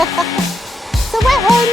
It's a wet one.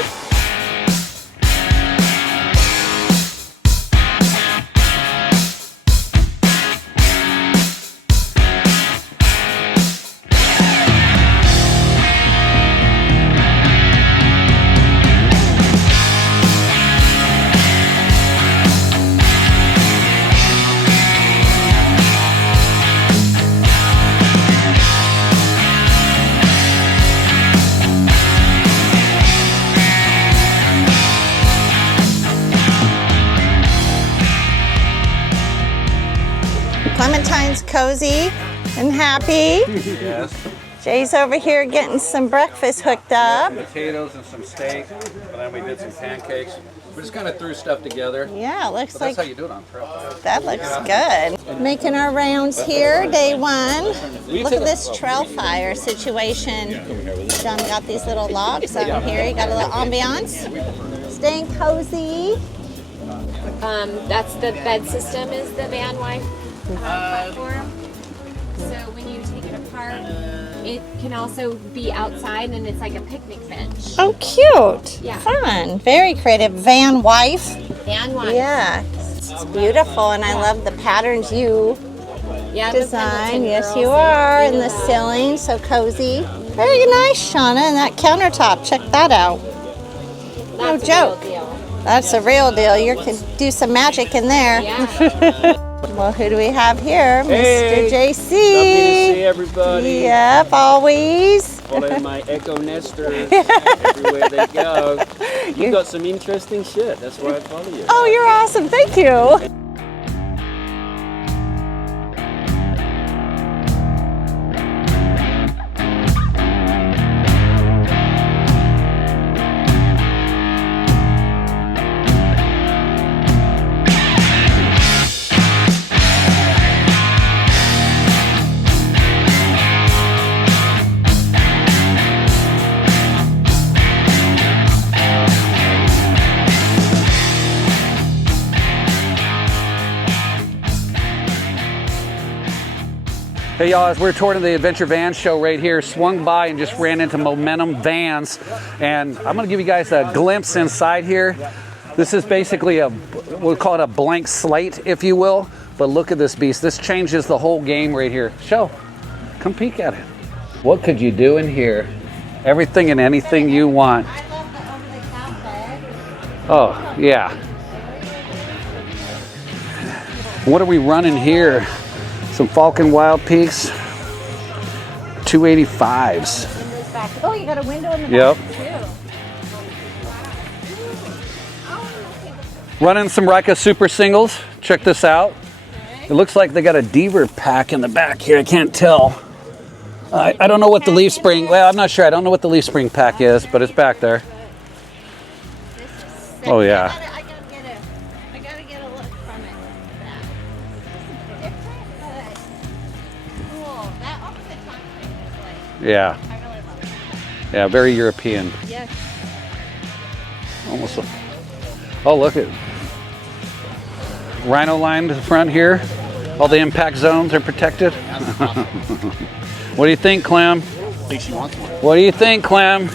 Clementine's cozy and happy. Yes. Jay's over here getting some breakfast hooked up. Potatoes and some steak, and then we did some pancakes. We just kind of threw stuff together. Yeah, it looks But like that's how you do it on prep. that looks good. Making our rounds here, day one. Look at this trail fire situation. John got these little logs out here. You got a little ambiance. Staying cozy. That's the bed system is the Van Wife platform. So when you take it apart, it can also be outside and it's like a picnic bench. Oh, cute. Yeah. Fun. Very creative. Van Wife. Van Wife. Yeah. It's beautiful, and I love the patterns you design. Yes, you are. And the ceiling, so cozy. Very nice, Shauna. And that countertop, check that out. No joke. That's a real deal. You can do some magic in there. Yeah. Well, who do we have here? Hey, Mr. JC. Lovely to see everybody. Yep, always. Following my Echo nesters everywhere they go. You got some interesting shit. That's why I follow you. Oh, you're awesome. Thank you. Hey y'all, as we're touring the Adventure Van show right here, swung by and just ran into Momentum Vans, and I'm gonna give you guys a glimpse inside here. This is basically we'll call it a blank slate, if you will, but look at this beast. This changes the whole game right here. Show, come peek at it. What could you do in here? Everything and anything you want. I love the over-the-top bed. Oh, yeah. What are we running here? Some Falcon Wild Peaks 285s. Oh, you got a window in the Yep. back, too. Running some Rika Super Singles. Check this out. It looks like they got a Deaver pack in the back here. I can't tell. I don't know what the leaf spring, well, I'm not sure. I don't know what the leaf spring pack is, but it's back there. Oh, yeah. I gotta get a look from it. Different, but cool. That opposite concrete is like, Yeah. I really love it. Yeah, very European. Yes. Almost. Oh, look at Rhino line to the front here. All the impact zones are protected. What do you think, Clem? I think she wants one. What do you think, Clem?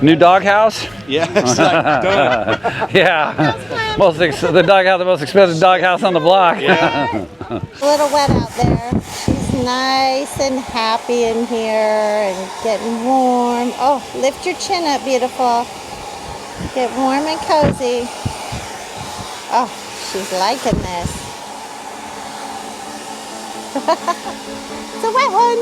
New doghouse? Yeah, it's like, Yeah. The doghouse, the most expensive doghouse on the block. Yeah. A little wet out there. She's nice and happy in here and getting warm. Oh, lift your chin up, beautiful. Get warm and cozy. Oh, she's liking this. It's a wet one.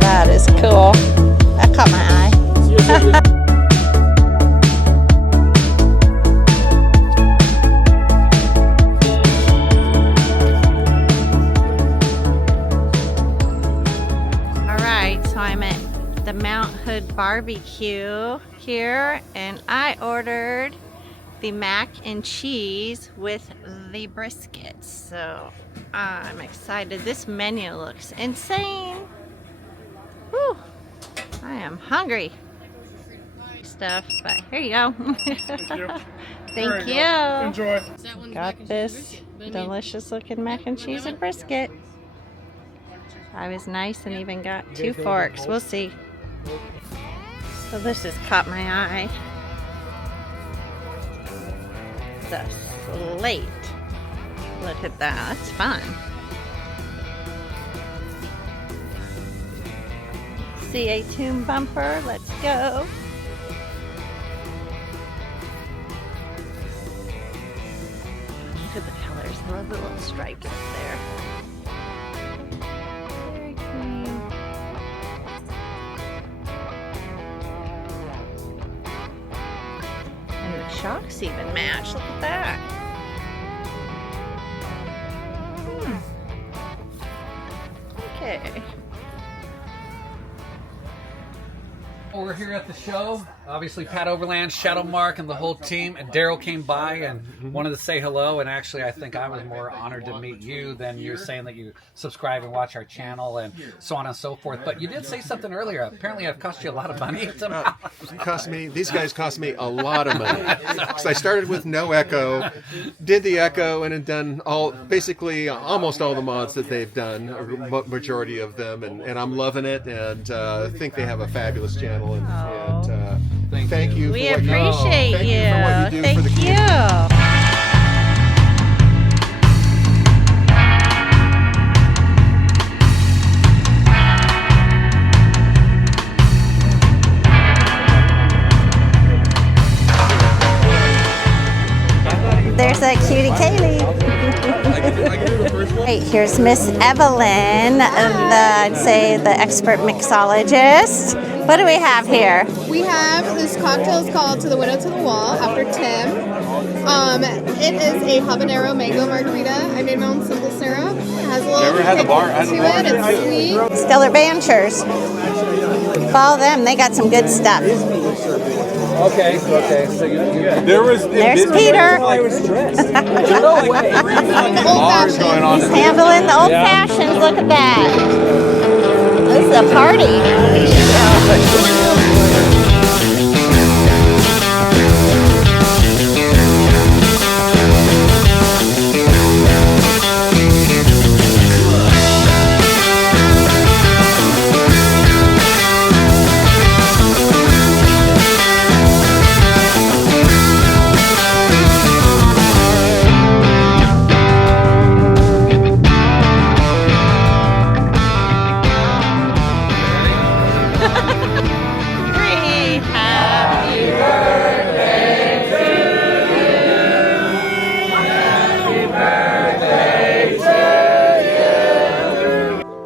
That is cool. That caught my eye. I'm at the Mount Hood barbecue here, and I ordered the mac and cheese with the brisket. So I'm excited. This menu looks insane. Whew. I am hungry. Stuff, but here you go. Thank you. Thank you. Enjoy. Got this delicious looking mac and cheese and brisket. I was nice and even got 2 forks. We'll see. So this has caught my eye. The Slate. Look at that. That's fun. CA Tune bumper. Let's go. Look at the colors. I love the little stripes up there. Very clean. And the shocks even match. Look at that. Okay. We're here at the show. Obviously, PAD Overland, Shadowmarque, and the whole team. And Daryl came by and wanted to say hello. And actually, I think I was more honored to meet you than you saying that you subscribe and watch our channel and so on and so forth. But you did say something earlier. Apparently, I've cost you a lot of money. These guys cost me a lot of money. So I started with no EKKO, did the EKKO, and had done basically almost all the mods that they've done, a majority of them, and I'm loving it, and think they have a fabulous channel. And thank you. We for what appreciate thank you. you for what you do Thank for the community. you. There's that cutie Kaylee. Hey, here's Miss Evelyn, I'd say the expert mixologist. What do we have here? We have this cocktail is called To the Window to the Wall after Tim. It is a habanero mango margarita. I made my own simple syrup. It has a little kick to it. It's sweet. Stellar Banchers. Follow them. They got some good stuff. Okay. So There's Peter. He's handling the old fashions. Look at that. This is a party.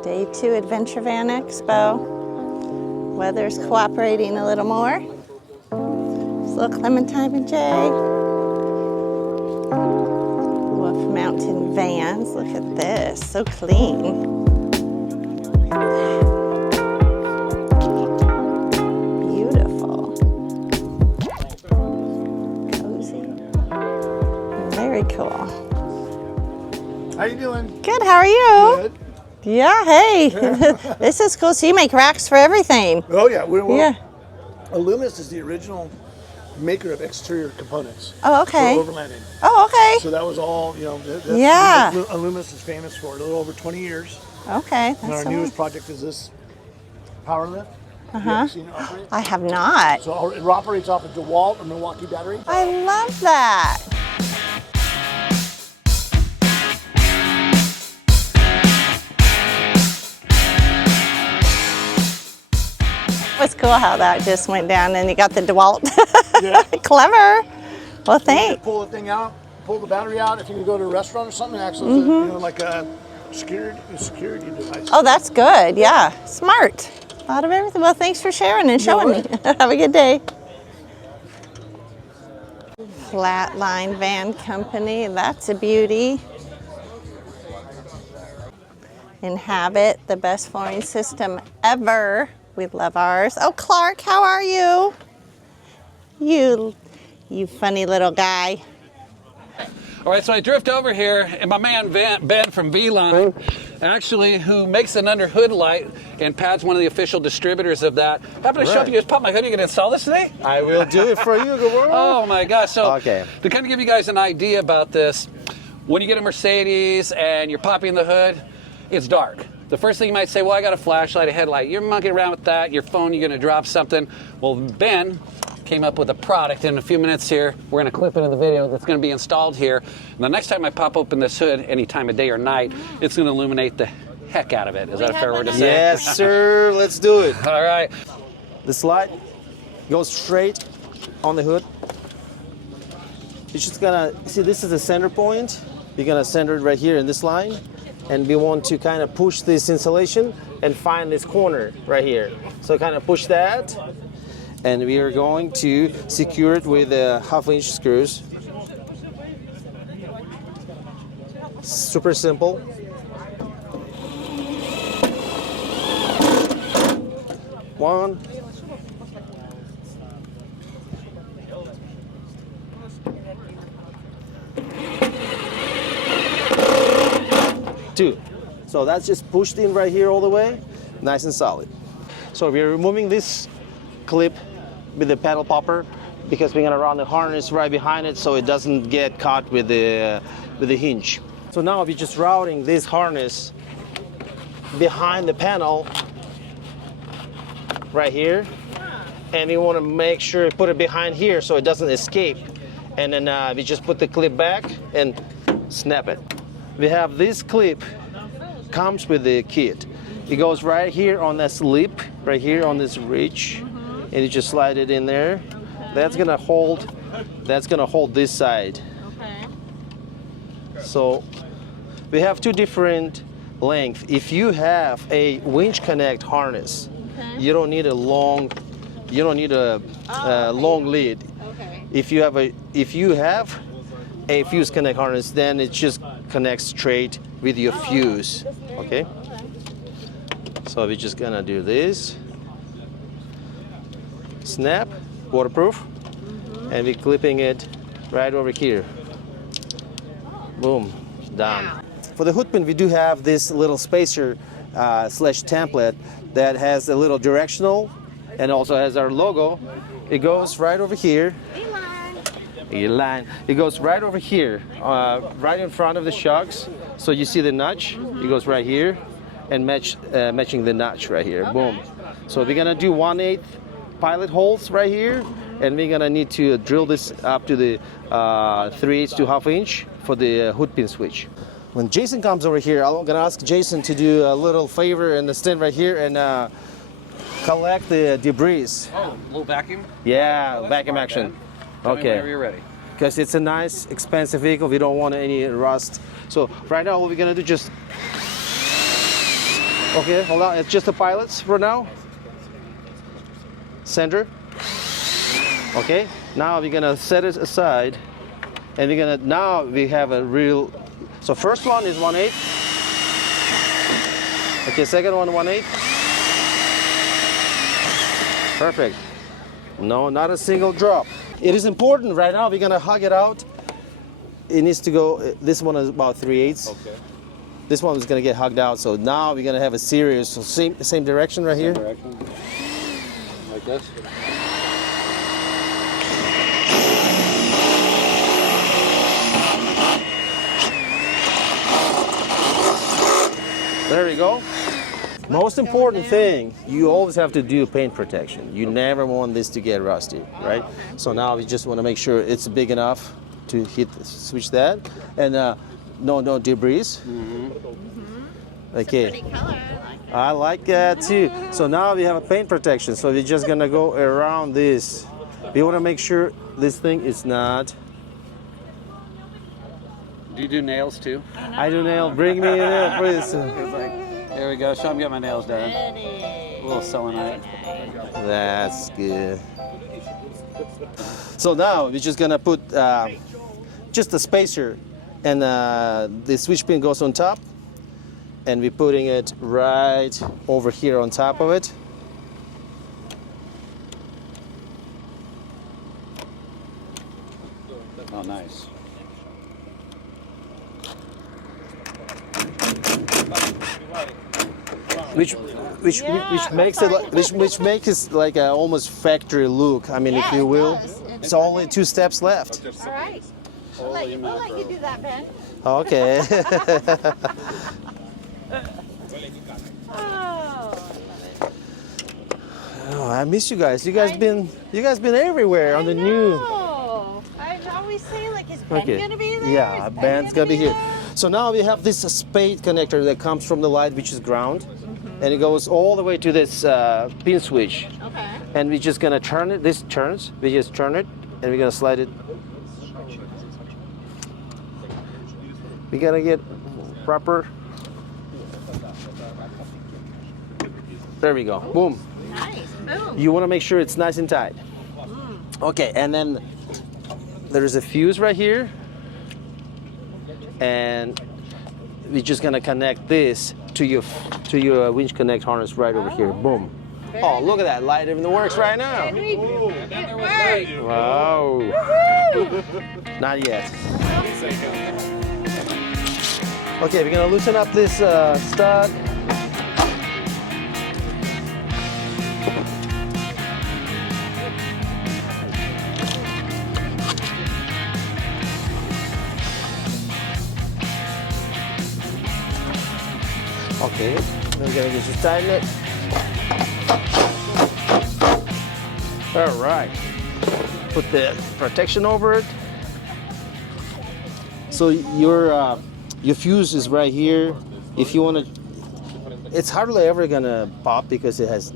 Day 2 Adventure Van Expo. Weather's cooperating a little more. It's little Clementine and Jay. Wolf Mountain Vans. Look at this. So clean. Beautiful. Cozy. Very cool. How you doing? Good, how are you? Good. Yeah, hey. This is cool. So you make racks for everything. Oh yeah, Yeah. Alumis is the original maker of exterior components. Oh, okay. For overlanding. Oh, okay. So that was all, you know. Yeah. Alumis is famous for it. A little over 20 years. Okay. And our That's newest project is this power lift. Uh-huh. You ever seen it operate? I have not. So it operates off a DeWalt or Milwaukee battery. I love that. It's cool how that just went down and you got the DeWalt. Yeah. Clever. Well, You thanks. pull the thing out, pull the battery out. If you go to a restaurant or something, actually, you know, like a security device. Oh, that's good. Yeah. Smart. Thought of everything. Well, thanks for sharing and showing me. Have a good day. Flatline Van Company. That's a beauty. Inhabit, the best flooring system ever. We love ours. Oh, Clark, how are you? You You funny little guy. All right, so I drift over here, and my man Ben from V-Line, actually, who makes an under hood light, and PAD's one of the official distributors of that. Happen to show up, you guys pop my hood, you can install this today? I will do it for you. Oh my gosh! So okay. To kind of give you guys an idea about this, when you get a Mercedes and you're popping the hood, it's dark. The first thing you might say, well, I got a flashlight, a headlight. You're monkeying around with that. Your phone, you're going to drop something. Well, Ben came up with a product in a few minutes here. We're going to clip it in the video that's going to be installed here. And the next time I pop open this hood, any time of day or night, it's going to illuminate the heck out of it. Is that a fair word to say? Yes, sir. Let's do it. All right. The light goes straight on the hood. You're just gonna see this is the center point. You're gonna center it right here in this line, and we want to kind of push this insulation and find this corner right here. So kind of push that, and we are going to secure it with 1/2-inch screws. Super simple. One. Two. So that's just pushed in right here all the way, nice and solid. So we're removing this clip with the pedal popper because we're gonna run the harness right behind it so it doesn't get caught with the hinge. So now we're just routing this harness behind the panel right here, and we want to make sure put it behind here so it doesn't escape, and then we just put the clip back and snap it. We have this clip comes with the kit. It goes right here on this lip, right here on this ridge, and you just slide it in there. That's gonna hold this side. Okay. So we have two different lengths. If you have a winch connect harness, you don't need a long long lead. Okay. If you have a fuse connect harness, then it just connects straight with your fuse. Okay. So we're just gonna do this. Snap, waterproof, and we're clipping it right over here. Boom, done. For the hood pin, we do have this little spacer slash template that has a little directional and also has our logo. It goes right over here. It goes right over here, right in front of the shocks. So you see the notch, it goes right here and matching the notch right here, boom. So we're gonna do 1/8 pilot holes right here, and we're gonna need to drill this up to the 3/8 to 1/2-inch for the hood pin switch. When Jason comes over here, I'm gonna ask Jason to do a little favor and stand right here and collect the debris. Oh, a little vacuum? Yeah, vacuum action. Okay. Whenever you're ready. Because it's a nice, expensive vehicle. We don't want any rust. So right now, what we're gonna do just, okay, hold on. It's just the pilots for now. Center. Okay. Now we're gonna set it aside, and now we have a real. So first one is 1/8. Okay, second one 1/8. Perfect. No, not a single drop. It is important right now. We're gonna hug it out. It needs to go. This one is about 3/8. Okay. This one is gonna get hugged out. So now we're gonna have a series. So same direction right here. Direction. Like this. There we go. Most important thing, you always have to do paint protection. You never want this to get rusty, right? So now we just want to make sure it's big enough to switch that, and no debris. Okay. I like that too. So now we have a paint protection. So we're just gonna go around this. We want to make sure this thing is not. Do you do nails too? I do nail. Bring me a nail, please. There we go. Show them, get my nails done. A little selenite. That's good. So now we're just gonna put just a spacer, and the switch pin goes on top, and we're putting it right over here on top of it. which makes it which makes it like a almost factory look. I mean, if you will, it's only 2 steps left. All right. We'll let you do that, Ben. Okay. Oh, I miss you guys. You guys been everywhere on the new. I always say, like, is Ben gonna be there? Yeah, Ben's gonna be here. So now we have this spade connector that comes from the light, which is ground, and it goes all the way to this pin switch. Okay. And we're just gonna turn it. This turns. We just turn it, and we're gonna slide it. We gotta get proper. There we go. Boom. Nice. Boom. You want to make sure it's nice and tight. Okay, and then there's a fuse right here, and we're just gonna connect this to your winch connect harness right over here. Boom. Oh, look at that light! Everything works right now. Wow. Not yet. Okay, we're gonna loosen up this stud. Okay, we're gonna just tighten it. All right, put the protection over it. So your fuse is right here. If you want to, it's hardly ever gonna pop because it has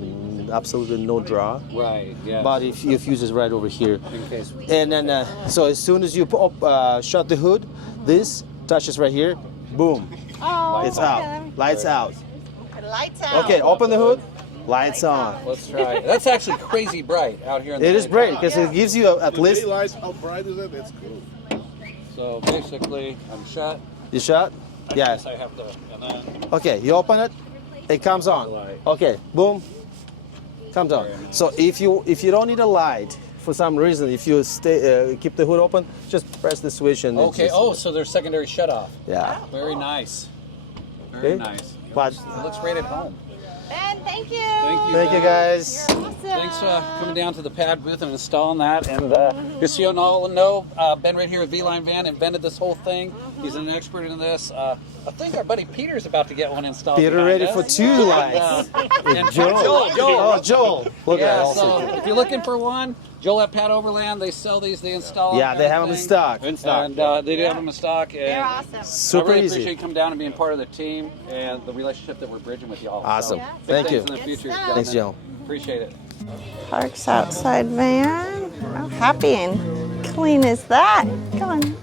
absolutely no draw. Right. Yeah. But if your fuse is right over here, In case. and then so as soon as you shut the hood, this touches right here. Boom. Oh, It's out. Lights out. Lights out. Okay, open the hood. Lights on. Let's try it. That's actually crazy bright out here in the It is daytime. bright because it gives you at least. Lights, how bright is it? It's cool. So basically, I'm shut. You shut? Yes. I have to. And then Okay, you open it. It comes on. Okay, boom. Comes on. So if you don't need a light for some reason, if you keep the hood open, just press the switch and. okay. Just, Oh, so there's secondary shut off. Yeah. Very nice. Very Okay. nice. But It looks great at home. Ben, thank you. Thank you. thank you guys. You're awesome. Thanks for coming down to the PAD booth and installing that. And just so you all know, Ben right here at V-Line Van invented this whole thing. He's an expert in this. I think our buddy Peter's about to get one installed. Peter behind ready us. for 2 lights. And Joel. Joel. Oh, Joel. Look Yeah, at so that. if you're looking for one, Joel at PAD Overland, they sell these, they install them. Yeah, they have them in stock. And they do have them in stock. And They're awesome. Super I really easy. appreciate you coming down and being part of the team and the relationship that we're bridging with y'all. Awesome. So, Yeah. big Thank things you. in the future. stuff. Thanks, gentlemen. Joe. Appreciate it. Parks outside van. How happy and clean is that? Come on.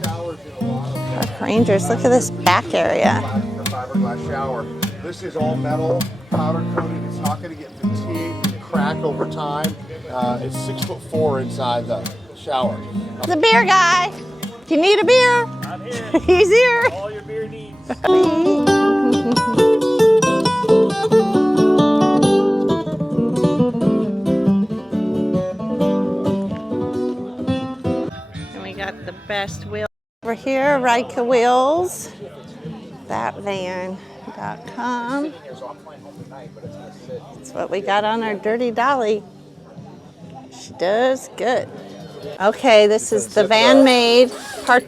Park Rangers, look at this back area. The fiberglass shower. This is all metal, powder coated. It's not going to get fatigued and crack over time. It's 6'4" inside the shower. The beer guy. If you need a beer, I'm here. he's here. All your beer needs. And we got the best wheel over here, Rika Wheels. Thatvan.com. That's what we got on our Dirty Dolly. She does good. Okay, this is the van made.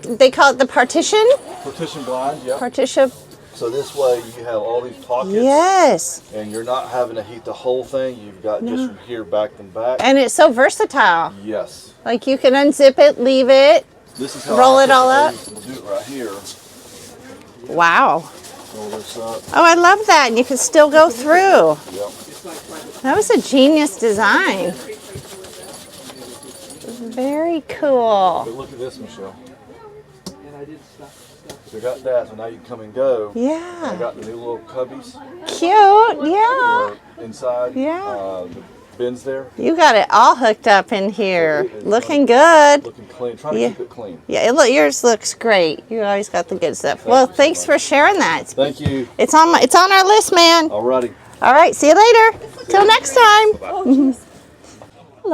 They call it the partition? Partition blind, yeah. Partition. So this way you have all these pockets. Yes. And you're not having to heat the whole thing. You've got just from here back and back. And it's so versatile. Yes. Like you can unzip it, leave it, This is how roll I it all up. typically do it right here. Wow. Roll this up. Oh, I love that. And you can still go through. Yep. That was a genius design. Very cool. But look at this, Michelle. So I got that, so now you can come and go. Yeah. I got the new little cubbies Cute. Yeah. inside. Yeah. The bins there. You got it all hooked up in here. Looking good. Looking clean. Trying Yeah. to keep it clean. Yeah, yours looks great. You always got the good stuff. Well, thanks for sharing that. Thank you. It's on our list, man. Alrighty. All right, see you later. Till next time.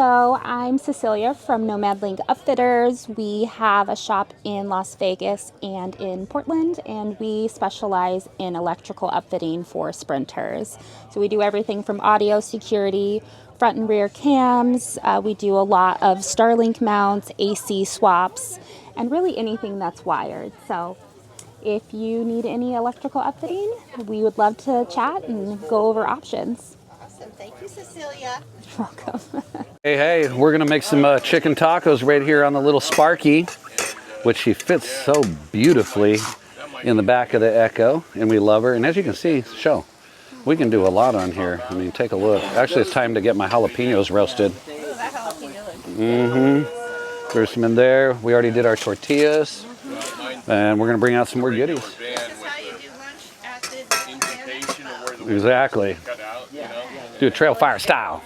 Hello, I'm Cecilia from Nomad Link Upfitters. We have a shop in Las Vegas and in Portland, and we specialize in electrical upfitting for sprinters. So we do everything from audio security, front and rear cams. We do a lot of Starlink mounts, AC swaps, and really anything that's wired. So if you need any electrical upfitting, we would love to chat and go over options. Awesome. Thank you, Cecilia. You're welcome. Hey, we're gonna make some chicken tacos right here on the little Sparky, which she fits so beautifully in the back of the EKKO, and we love her. And as you can see, we can do a lot on here. I mean, take a look. Actually, it's time to get my jalapenos roasted. There's some in there. We already did our tortillas, and we're gonna bring out some more goodies. Exactly. Do a trail fire style.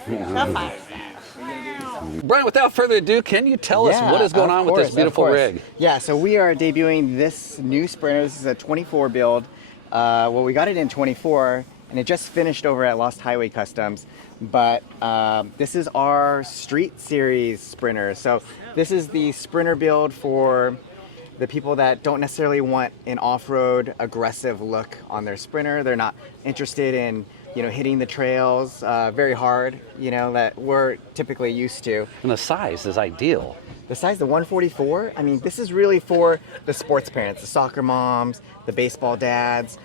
Brian, without further ado, can you tell us what is going on with this beautiful rig? Yeah, so we are debuting this new Sprinter. This is a 24 build. Well, we got it in 24, and it just finished over at Lost Highway Customs. But this is our Street Series Sprinter. So this is the Sprinter build for the people that don't necessarily want an off-road aggressive look on their Sprinter. They're not interested in hitting the trails very hard, that we're typically used to. And the size is ideal. The size, the 144, I mean, this is really for the sports parents, the soccer moms, the baseball dads,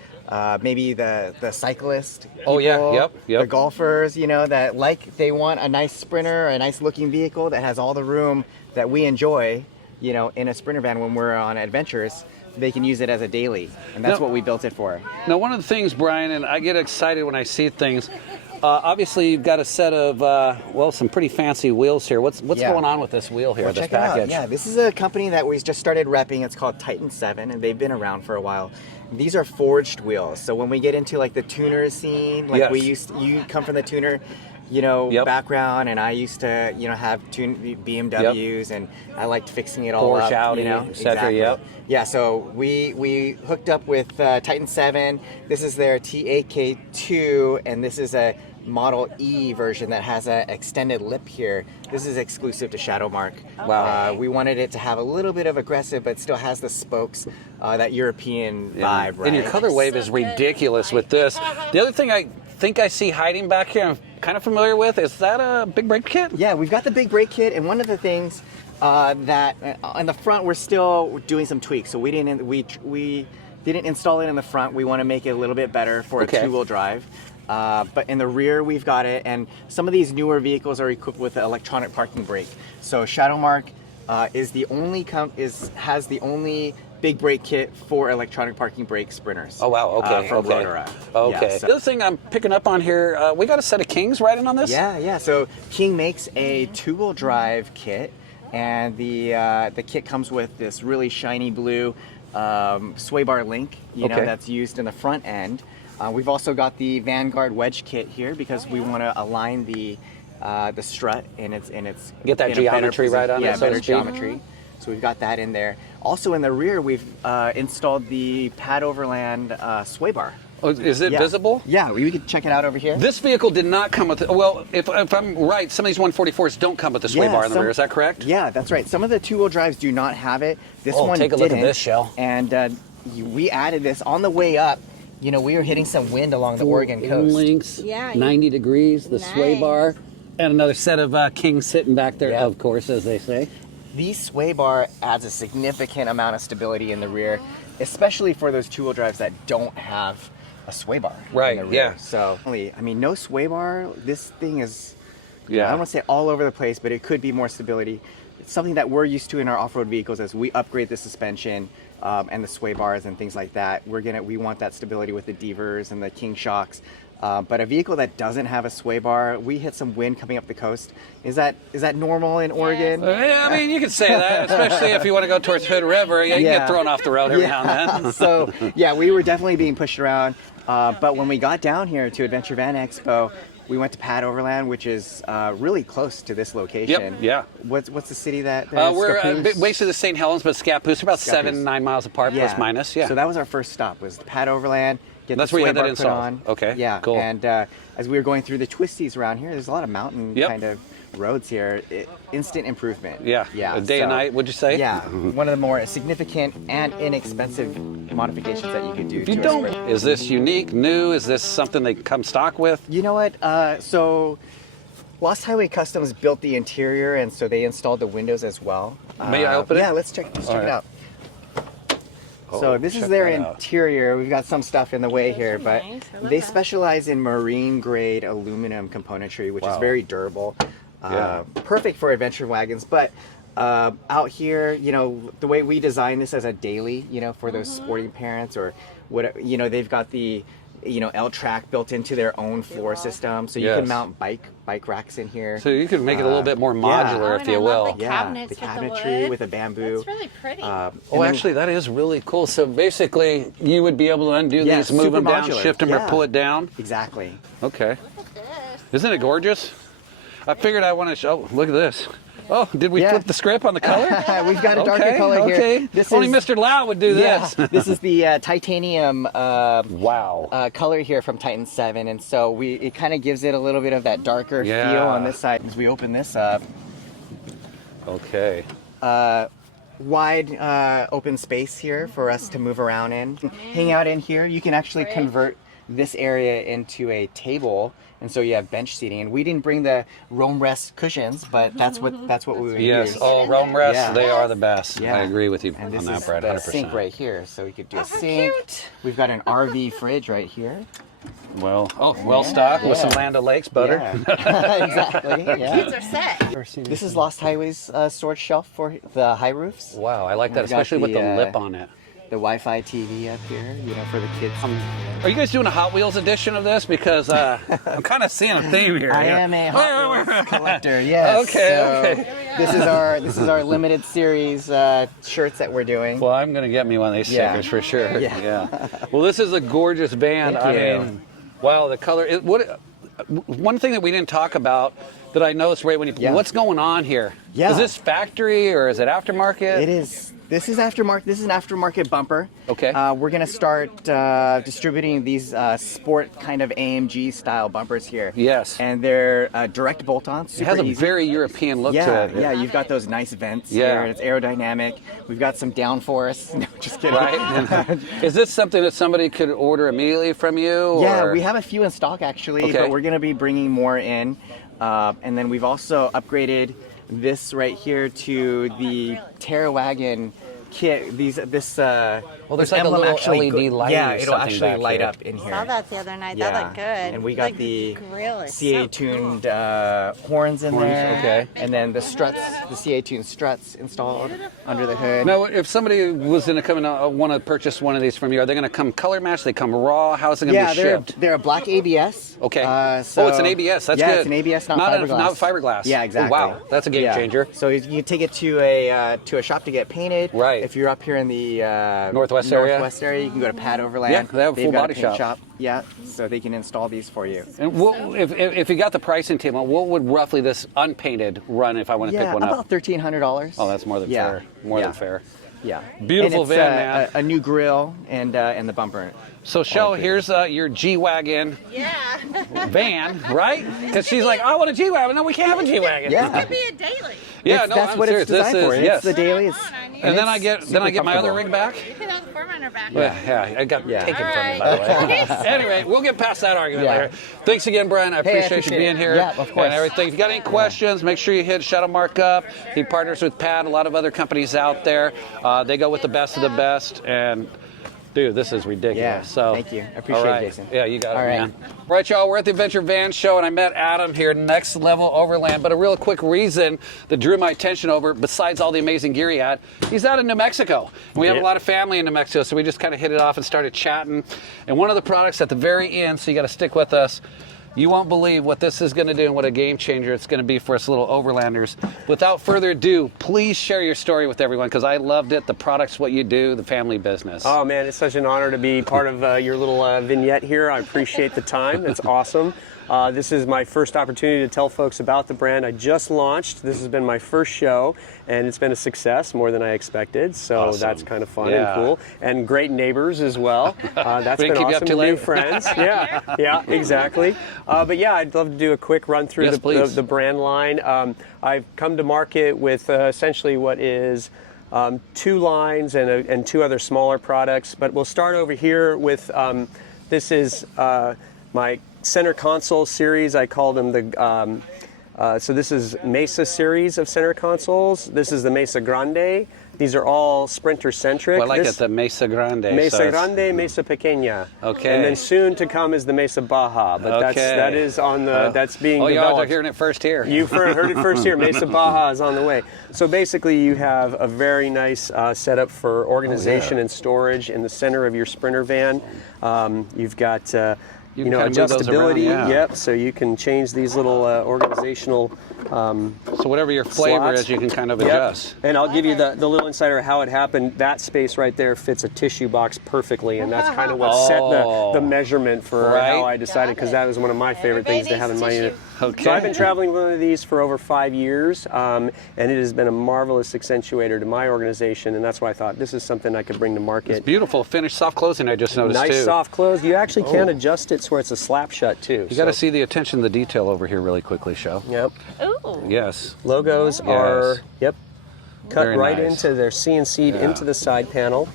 maybe the cyclist people, yep. the golfers, that they want a nice Sprinter, a nice looking vehicle that has all the room that we enjoy, in a Sprinter van when we're on adventures. They can use it as a daily, and that's what we built it for. Now, one of the things, Brian, and I get excited when I see things, obviously you've got a set of, some pretty fancy wheels here. What's going on with this wheel here, Well, this check it out. package? Yeah, this is a company that we just started repping. It's called Titan 7, and they've been around for a while. These are forged wheels, so when we get into the tuner scene, you come from the tuner background, and I used to, have BMWs, and I liked fixing it all Porsche, up. Audi, etc. Yeah, so we hooked up with Titan 7. This is their TAK2, and this is a Model E version that has an extended lip here. This is exclusive to Shadowmarque. Wow. We wanted it to have a little bit of aggressive, but still has the spokes, that European vibe, right? And your color wave is ridiculous with this. The other thing I think I see hiding back here, I'm kind of familiar with, is that a big brake kit? Yeah, we've got the big brake kit, and one of the things that on the front we're still doing some tweaks. So we didn't install it in the front. We want to make it a little bit better for a two-wheel drive. But in the rear we've got it, and some of these newer vehicles are equipped with the electronic parking brake. So Shadowmarque is the only has the only big brake kit for electronic parking brake sprinters. Oh wow, okay. From Rotora. Okay. Yeah, so. The other thing I'm picking up on here, we got a set of Kings riding on this? Yeah. So King makes a two-wheel drive kit, and the kit comes with this really shiny blue sway bar link, that's used in the front end. We've also got the Vanguard wedge kit here because we want to align the strut in its get that geometry right on it. Yeah, better geometry. So we've got that in there. Also in the rear, we've installed the PAD Overland sway bar. Oh, is it visible? Yeah, we can check it out over here. This vehicle did not come with, if I'm right, some of these 144s don't come with the sway bar in the rear, is that correct? Yeah, that's right. Some of the two-wheel drives do not have it. This one take a look at this, Shell. And we added this on the way up. We were hitting some wind along the Oregon coast. Links, 90 degrees, the sway bar, and another set of Kings sitting back there, of course, as they say. The sway bar adds a significant amount of stability in the rear, especially for those two-wheel drives that don't have a sway bar. Right, in the rear. So, no sway bar. This thing is, I don't want to say all over the place, but it could be more stability. It's something that we're used to in our off-road vehicles as we upgrade the suspension and the sway bars and things like that. We want that stability with the Devers and the King shocks. But a vehicle that doesn't have a sway bar, we hit some wind coming up the coast. Is that normal in Oregon? Yeah, I mean, you could say that, especially if you want to go towards Hood River. You get thrown off the road every now and then. So, we were definitely being pushed around. But when we got down here to Adventure Van Expo, we went to PAD Overland, which is really close to this location. Yep, yeah. What's the city that? We're basically the St. Helens, but Scappoose, about 7-9 miles apart, plus minus. Yeah. So that was our first stop, was PAD Overland. That's where you had that installed. Okay, yeah, cool. And as we were going through the twisties around here, there's a lot of mountain kind of roads here, instant improvement. Yeah. A day and night, would you say? Yeah. One of the more significant and inexpensive modifications that you could do. If you don't, is this unique, new? Is this something they come stock with? You know what? So Lost Highway Customs built the interior, and so they installed the windows as well. May I open it? Yeah, let's check it out. Oh, So this is their interior. We've got some stuff in the way here, but they specialize in marine grade aluminum componentry, which is very durable. Perfect for adventure wagons. But out here, you know, the way we design this as a daily, you know, for those sporting parents or whatever, you know, they've got the, you know, L-track built into their own floor system, so you can mount bike racks in here. So you can make it a little bit more modular, if you will. The cabinetry with a bamboo. It's really pretty. Oh, actually, that is really cool. So basically, you would be able to undo these, move them down, shift them, or pull it down? Exactly. Okay. Isn't it gorgeous? I figured I want to show. Look at this. Oh, did we flip the script on the color? We've got a darker color here. Okay. Only Mr. Lau would do this. This is the titanium color here from Titan 7, and so it kind of gives it a little bit of that darker feel on this side. As we open this up, wide open space here for us to move around in, hang out in here. You can actually convert this area into a table, and so you have bench seating. And we didn't bring the Rome rest cushions, but that's what we would use. Oh, Rome rest, they are the best. I agree with you on that, Brad. 100%. Sink right here, so we could do a sink. Cute. We've got an RV fridge right here. Well stocked with some Land O'Lakes butter. Exactly. Kids are set. This is Lost Highway's storage shelf for the high roofs. Wow, I like that, especially with the lip on it. The Wi-Fi TV up here, you know, for the kids. Are you guys doing a Hot Wheels edition of this? Because I'm kind of seeing a theme here. I am a Hot Wheels collector. Yes. Okay. This is our limited series shirts that we're doing. Well, I'm gonna get me one of these stickers for sure. Yeah. Well, this is a gorgeous band. Thank you. I mean, wow, the color. One thing that we didn't talk about that I noticed right when you. What's going on here? Yeah. Is this factory or is it aftermarket? It is. This is aftermarket. This is an aftermarket bumper. Okay. We're gonna start distributing these sport kind of AMG style bumpers here. Yes. And they're direct bolt-ons. It has a very European look to it. Yeah. You've got those nice vents here. And it's aerodynamic. We've got some downforce. No, just kidding. Right. Is this something that somebody could order immediately from you? Yeah, or? we have a few in stock actually, but we're gonna be bringing more in. And then we've also upgraded this right here to the Terrawagon kit. There's like a little LED light. Yeah, it'll actually light up in here. I saw that the other night. That looked good. And we got the CA-tuned horns in there. Okay. And then the struts, the CA-tuned struts installed under the hood. Now, if somebody was going to come and want to purchase one of these from you, are they going to come color matched? They come raw? How's it going to be shipped? They're a black ABS. Okay. So it's an ABS. That's good. Yeah, it's an ABS, not fiberglass. Not fiberglass. Yeah, exactly. Oh, wow, that's a game changer. So you take it to a shop to get painted. Right. If you're up here in the Northwest area, you can go to PAD Overland. Yeah, they have a full body shop. Yeah, so they can install these for you. And if you got the pricing table, what would roughly this unpainted run if I want to pick one up? About $1,300. Oh, that's more than fair. More than fair. Yeah. Beautiful and van, man. A new grill and the bumper. So, Shell, here's your G-Wagon van, right? Because she's like, I want a G-Wagon. No, we can't have a G-Wagon. Yeah. It could be a daily. Yeah, that's I'm what serious. it's designed for. Yes. It's the daily. And then I get my other rig back. You could have the 400 back. Yeah, I got taken from me, by the way. Anyway, we'll get past that argument later. Thanks again, Brian. I appreciate you being here. Yeah, of course. And everything. If you got any questions, make sure you hit Shadowmarque up. He partners with PAD, a lot of other companies out there. They go with the best of the best. And dude, this is ridiculous. Yeah, so, thank you. I appreciate it, Jason. Yeah, you got it, All right. man. All right, y'all, we're at the Adventure Van Show, and I met Adam here, Next Level Overland. But a real quick reason that drew my attention over, besides all the amazing gear he had, he's out in New Mexico. And we have a lot of family in New Mexico, so we just kind of hit it off and started chatting. And one of the products at the very end, so you got to stick with us, you won't believe what this is going to do and what a game changer it's going to be for us little overlanders. Without further ado, please share your story with everyone, because I loved it. The product's what you do, the family business. Oh, man, it's such an honor to be part of your little vignette here. I appreciate the time. It's awesome. This is my first opportunity to tell folks about the brand. I just launched. This has been my first show, and it's been a success, more than I expected. So Awesome. that's kind of fun and cool. And great neighbors as well. That's been keep you up awesome. too New late. friends. Yeah, exactly. But yeah, I'd love to do a quick run through Yes, the brand line. I've come to market with essentially what is 2 lines and 2 other smaller products. But we'll start over here with this is my center console series. I call them the so this is Mesa series of center consoles. This is the Mesa Grande. These are all Sprinter centric. Well, I like it, the Mesa Grande. Mesa Grande, Mesa Pequeña. Okay. And then soon to come is the Mesa Baja, but that is on the that's being developed. developed. Y'all are hearing it first here. You've heard it first here. Mesa Baja is on the way. So basically, you have a very nice setup for organization and storage in the center of your Sprinter van. You've got adjustability. Yep. So you can change these little organizational. So whatever your flavor slots. is, you can kind of adjust. And I'll give you the little insider of how it happened. That space right there fits a tissue box perfectly, and that's kind of what set the measurement for how I decided, because that was one of my favorite things to have in my unit. Okay. So I've been traveling with one of these for over 5 years, and it has been a marvelous accentuator to my organization, and that's why I thought this is something I could bring to market. It's beautiful. Finished soft closing, I just noticed too. Nice soft close. You actually can adjust it so it's a slap shut too. You got to see the attention to detail over here really quickly, Show. Yep. Ooh. Yes. Logos are cut Very right nice. into their CNC'd into the side panel.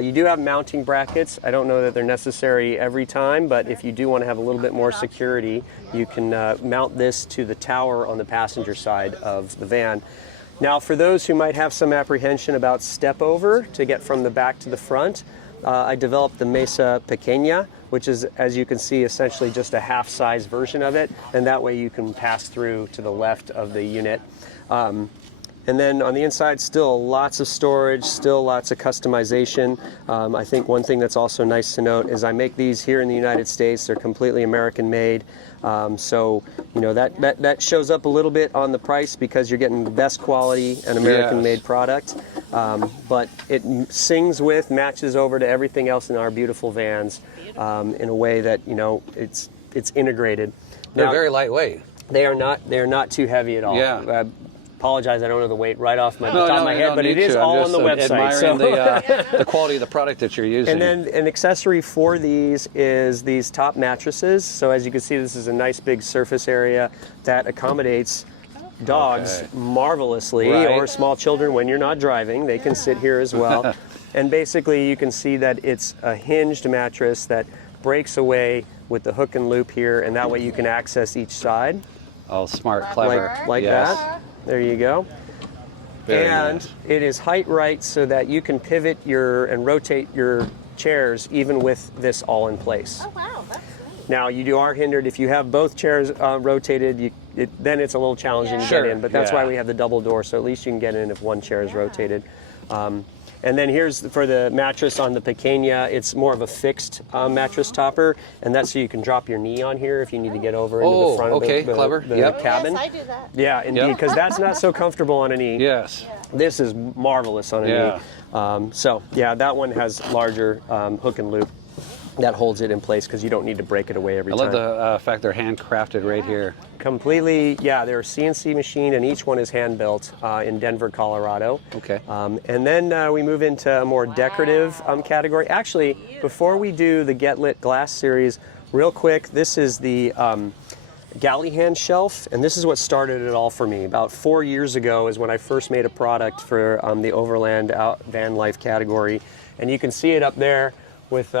You do have mounting brackets. I don't know that they're necessary every time, but if you do want to have a little bit more security, you can mount this to the tower on the passenger side of the van. Now, for those who might have some apprehension about step over to get from the back to the front, I developed the Mesa Pequeña, which is, as you can see, essentially just a half-size version of it, and that way you can pass through to the left of the unit. And then on the inside, still lots of storage, still lots of customization. I think one thing that's also nice to note is I make these here in the United States. They're completely American made. So, you know, that shows up a little bit on the price because you're getting the best quality and American made product. But it sings with, matches over to everything else in our beautiful vans in a way that, you know, it's integrated. They're Now, very lightweight. They are not too heavy at all. Yeah. Apologize, I don't know the weight right off my top of my head, but it is all on the website. Admiring the quality of the product that you're using. And then an accessory for these is these top mattresses. So as you can see, this is a nice big surface area that accommodates dogs marvelously, or small children when you're not driving. They can sit here as well. And basically you can see that it's a hinged mattress that breaks away with the hook and loop here, and that way you can access each side. Oh, smart, clever. Like that. There you go. And it is height right so that you can pivot and rotate your chairs even with this all in place. Oh, wow, that's neat. Now, you are hindered if you have both chairs rotated, then it's a little challenging to get in, but that's why we have the double door, so at least you can get in if one chair is rotated. And then here's for the mattress on the Pequeña. It's more of a fixed mattress topper, and that's so you can drop your knee on here if you need to get over into the front of the cabin. Yes, I do that. Yeah, indeed, because that's not so comfortable on a knee. Yes. This is marvelous on a knee. So, yeah, that one has larger hook and loop that holds it in place because you don't need to break it away every time. I love the fact they're handcrafted right here. Completely, yeah, they're CNC machined, and each one is hand built in Denver, Colorado. Okay. And then we move into a more decorative category. Actually, before we do the Get Lit Glass series, real quick, this is the galley hand shelf, and this is what started it all for me. About 4 years ago is when I first made a product for the Overland van life category, and you can see it up there with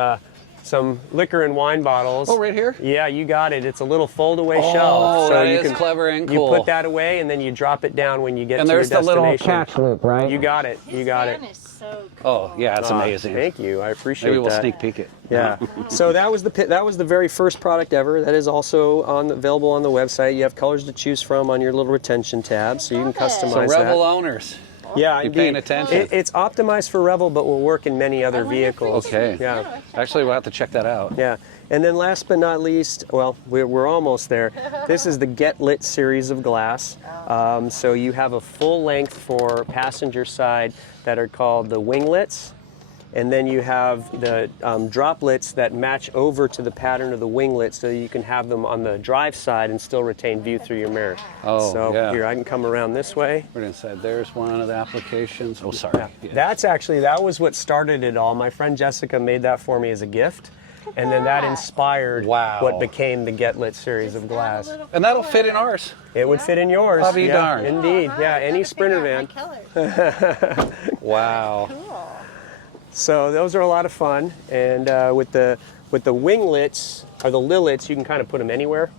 some liquor and wine bottles. Oh, right here? Yeah, you got it. It's a little fold-away shelf. So that is clever and cool. You put that away, and then you drop it down when you get to your there's destination. the little catch loop, right? You got it. You got it. Is so cool. Oh, yeah, it's amazing. Thank you. I appreciate that. Maybe we'll sneak peek it. Yeah. So that was the very first product ever. That is also available on the website. You have colors to choose from on your little retention tab, so you can customize So that. Revel owners. Yeah, you indeed. paying attention? It's optimized for Revel, but will work in many other vehicles. Okay. Yeah. Actually, we'll have to check that out. Yeah. And then last but not least, well, we're almost there. This is the Get Lit series of glass. So you have a full length for passenger side that are called the winglets. and then you have the droplets that match over to the pattern of the winglet, so that you can have them on the drive side and still retain view through your mirror. Oh, so yeah. here, I can come around this way. Right inside. There's one of the applications. Oh, sorry. Yeah. That was what started it all. My friend Jessica made that for me as a gift. And then that inspired what became the Get Lit series of glass. And that'll fit in ours. It would fit in yours. I'll be darned. Indeed. Yeah, any Sprinter van. Wow. Cool. So those are a lot of fun. And with the winglets, or the lillets, you can kind of put them anywhere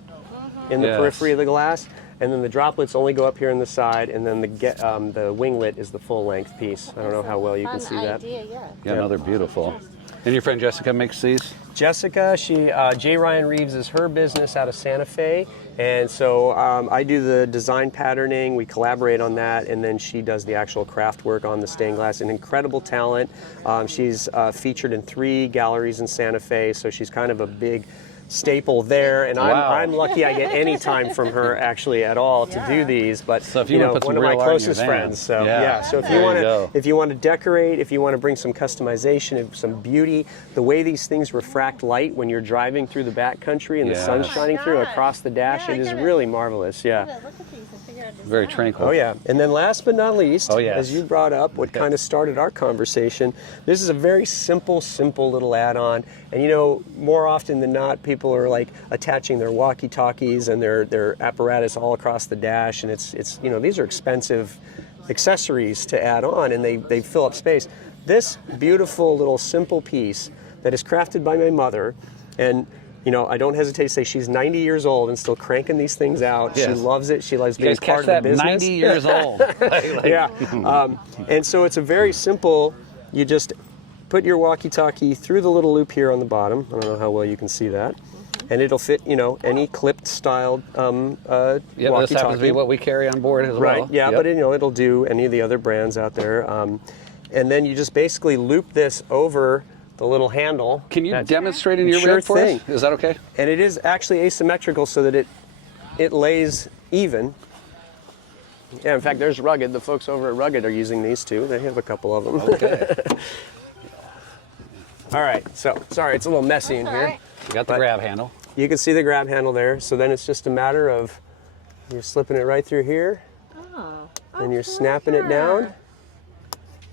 in the periphery of the glass. And then the droplets only go up here on the side, and then the winglet is the full length piece. I don't know how well you can see that. Yeah, no, they're beautiful. And your friend Jessica makes these? Jessica, J. Ryan Reeves is her business out of Santa Fe, and so I do the design patterning, we collaborate on that, and then she does the actual craft work on the stained glass. An incredible talent. She's featured in 3 galleries in Santa Fe, so she's kind of a big staple there, and I'm lucky I get any time from her actually at all to do these. But so if you want to put one of my closest friends. So so if you want to decorate, if you want to bring some customization, some beauty, the way these things refract light when you're driving through the backcountry and the sun's shining through across the dash, it is really marvelous. Yeah. Look at these and figure out design. Very tranquil. Oh yeah, and then last but not least, Oh, yes. as you brought up, what kind of started our conversation, this is a very simple little add-on, and you know, more often than not, people are like attaching their walkie-talkies and their apparatus all across the dash, and it's you know, these are expensive accessories to add on, and they fill up space. This beautiful little simple piece that is crafted by my mother, and you know, I don't hesitate to say she's 90 years old and still cranking these things out. Yes. She loves it. She loves You being guys part catch of the that? business. 90 years old. Yeah. And so it's a very simple, you just put your walkie-talkie through the little loop here on the bottom. I don't know how well you can see that. And it'll fit, you know, any clipped styled walkie-talkie. Yeah, this happens to be what we carry on board as well. Right, yeah, but you know, it'll do any of the other brands out there. And then you just basically loop this over the little handle. Can you demonstrate in your rig for us? Is that okay? And it is actually asymmetrical so that it lays even. Yeah, in fact, there's Rugged. The folks over at Rugged are using these too. They have a couple of them. Okay. All right, so sorry, it's a little messy in here. You got the grab handle. You can see the grab handle there. So then it's just a matter of you're slipping it right through here, and you're snapping it down.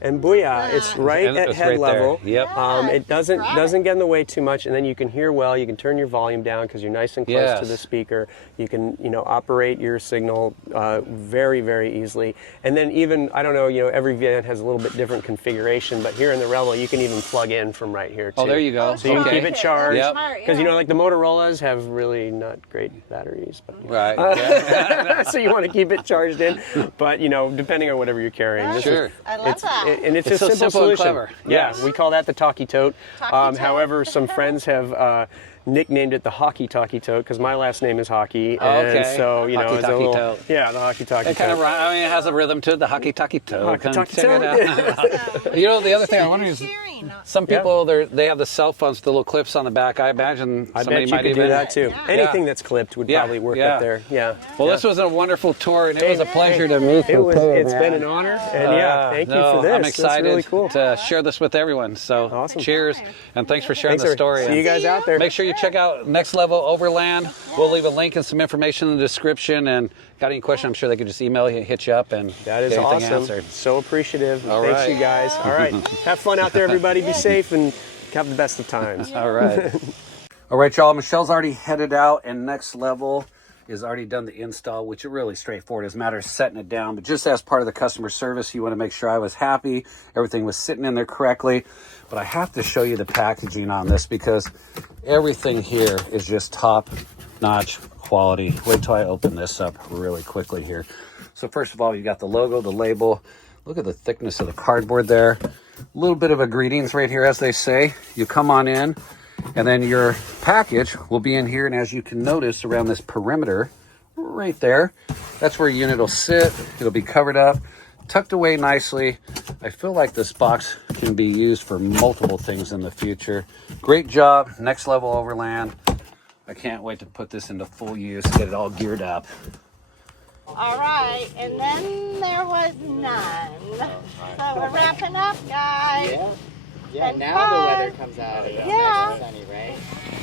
And booyah, it's right at head level. Yep. It doesn't get in the way too much, and then you can hear well. You can turn your volume down because you're nice and close to the speaker. You can, you know, operate your signal very, very easily. And then even, I don't know, you know, every van has a little bit different configuration, but here in the Revel, you can even plug in from right here too. Oh, there you go. So you can keep it charged. Yep. Because you know, like the Motorola's have really not great batteries, but right. so you want to keep it charged in. But you know, depending on whatever you're carrying. I love that. And it's a so simple simple and solution. clever. Yeah, Yes. we call that the Talkie Tote. Talkie Tote. However, some friends have nicknamed it the Hockey Talkie Tote because my last name is Hockey. Okay. And so, you know, Hockey it's a Talkie little, Tote. yeah, the Hockey Talkie It kind of Tote. I mean, it has a rhythm to it, the Hockey Talkie Tote. Hockey Come Talkie check it out. You know, the other thing I wonder is some people they have the cell phones with the little clips on the back. I imagine I somebody bet you might could even do that too. Anything that's clipped would probably work up there. Yeah. Well, this was a wonderful tour, and it was a pleasure to meet you. It's been an honor, and thank you for this. I'm That's excited really cool. to share this with everyone. So, awesome. Cheers, and thanks for sharing Thanks, the sir. story. See you guys out there. Make sure you check out Next Level Overland. We'll leave a link and some information in the description. And got any question, I'm sure they could just email you, hit you up, and that is get anything awesome. answered. So appreciative. All Thanks, right. you guys. All right. Have fun out there, everybody. Be safe and have the best of times. All right. All right, y'all. Michelle's already headed out, and Next Level is already done the install, which is really straightforward. It's a matter of setting it down. But just as part of the customer service, you want to make sure I was happy, everything was sitting in there correctly. But I have to show you the packaging on this because everything here is just top-notch quality. Wait till I open this up really quickly here. So first of all, you got the logo, the label. Look at the thickness of the cardboard there. A little bit of a greetings right here, as they say. You come on in, and then your package will be in here. And as you can notice around this perimeter, right there, that's where your unit will sit. It'll be covered up, tucked away nicely. I feel like this box can be used for multiple things in the future. Great job, Next Level Overland. I can't wait to put this into full use, get it all geared up. All right, and then there was none. So we're wrapping up, guys. Yeah, now the weather comes out. It's nice and sunny, right?